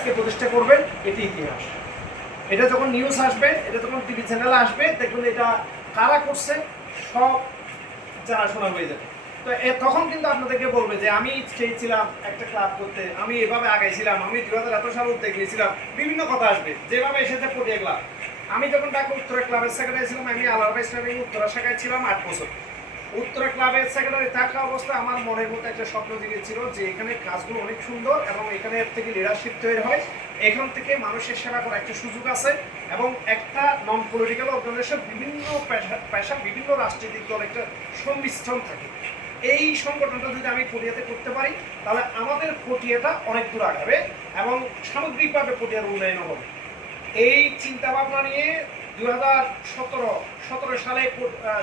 আজকে প্রতিষ্ঠা করবেন, এটি ইতিহাস। এটা যখন নিউজ আসবে, এটা যখন টিভি চ্যানেলে আসবে, দেখবেন এটা কারা করছে, সব জানাশোনা হয়ে যাবে। তো তখন কিন্তু আপনাদেরকে বলবে যে, আমি চেয়েছিলাম একটা ক্লাব করতে, আমি এভাবে আগাইছিলাম আমি দু হাজার এত সাল উদ্যোগ নিয়েছিলাম বিভিন্ন কথা আসবে, যেভাবে এসেছে পটিয়া ক্লাব আমি যখন ঢাকা উত্তরা ক্লাবের সেক্রেটারি ছিলাম, আমি আলাদা ইসলামিক উত্তরা শাখায় ছিলাম আট বছর। উত্তরা ক্লাবের সেক্রেটারি থাকা অবস্থা আমার মনের মধ্যে একটা স্বপ্ন জেগেছিল যে এখানে কাজগুলো অনেক সুন্দর এবং এখানে থেকে লিডারশিপ তৈরি হয়। এখান থেকে মানুষের সেবা করার একটা সুযোগ আছে এবং একটা নন পলিটিক্যাল অর্গানাইজেশন বিভিন্ন পেশা- বিভিন্ন রাজনৈতিক দল একটা সংমিশ্রণ থাকে। এই সংগঠনটা যদি আমি পটিয়াতে করতে পারি, তাহলে আমাদের পটিয়াটা অনেক দূর আগাবে এবং সামগ্রিকভাবে পটিয়ার উন্নয়ন হবে। এই চিন্তা ভাবনা নিয়ে দু হাজার সতেরো সতেরো সালে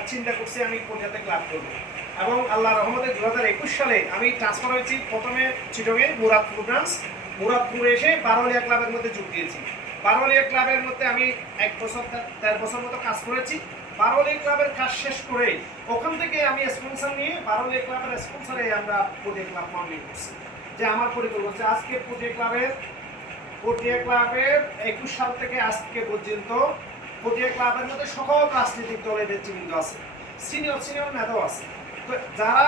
চিন্তা করছি আমি পটিয়াতে ক্লাব করব। এবং আল্লাহ রহমতে দু হাজার একুশ সালে আমি ট্রান্সফার হয়েছি প্রথমে চিটংয়ে মুরাদপুর ব্রাঞ্চ মুরাদপুরে এসে বারোলিয়া ক্লাবের মধ্যে যোগ দিয়েছি। বারোলিয়া ক্লাবের মধ্যে আমি এক বছর দেড় বছর মতো কাজ করেছি। বারোলিয়া ক্লাবের কাজ শেষ করে ওখান থেকে আমি স্পন্সর নিয়ে বারোলিয়া ক্লাবের স্পন্সরে আমরা পটিয়া ক্লাব মামলি করছি। যে আমার পরিকল্পনা হচ্ছে আজকে পটিয়া ক্লাবের পটিয়া ক্লাবের একুশ সাল থেকে আজকে পর্যন্ত পটিয়া ক্লাবের মধ্যে সকল রাজনৈতিক দলের নেতৃবৃন্দ আছে। সিনিয়র সিনিয়র নেতাও আছে। তো যারা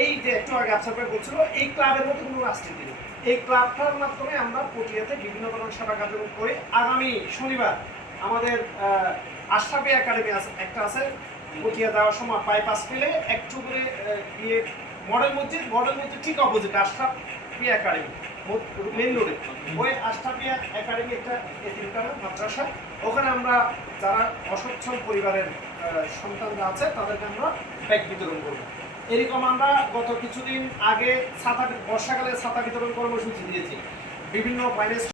এই যে একটু আগে ভাই বলছিল, এই ক্লাবের মধ্যে কোনো রাজনীতি নেই। এই ক্লাবটার মাধ্যমে আমরা পটিয়াতে বিভিন্ন ধরনের সেবা কার্যক্রম করি আগামী শনিবার আমাদের আশরাফি একাডেমি আছে, একটা আছে। পটিয়া যাওয়ার সময় বাইপাস ফেলে একটু করে গিয়ে মডেল মসজিদ মডেল মসজিদ ঠিক অপোজিট আশরাফি একাডেমি। মেন রোডে ওই আশরাফিয়া একাডেমি একটা এতিমখানা মাদ্রাসা। ওখানে আমরা যারা অসচ্ছল পরিবারের সন্তানরা আছে, তাদেরকে আমরা ব্যাগ বিতরণ করব। এরকম আমরা গত কিছুদিন আগে ছাতা বর্ষাকালে ছাতা বিতরণ কর্মসূচি দিয়েছি। বিভিন্ন ফাইন্যান্স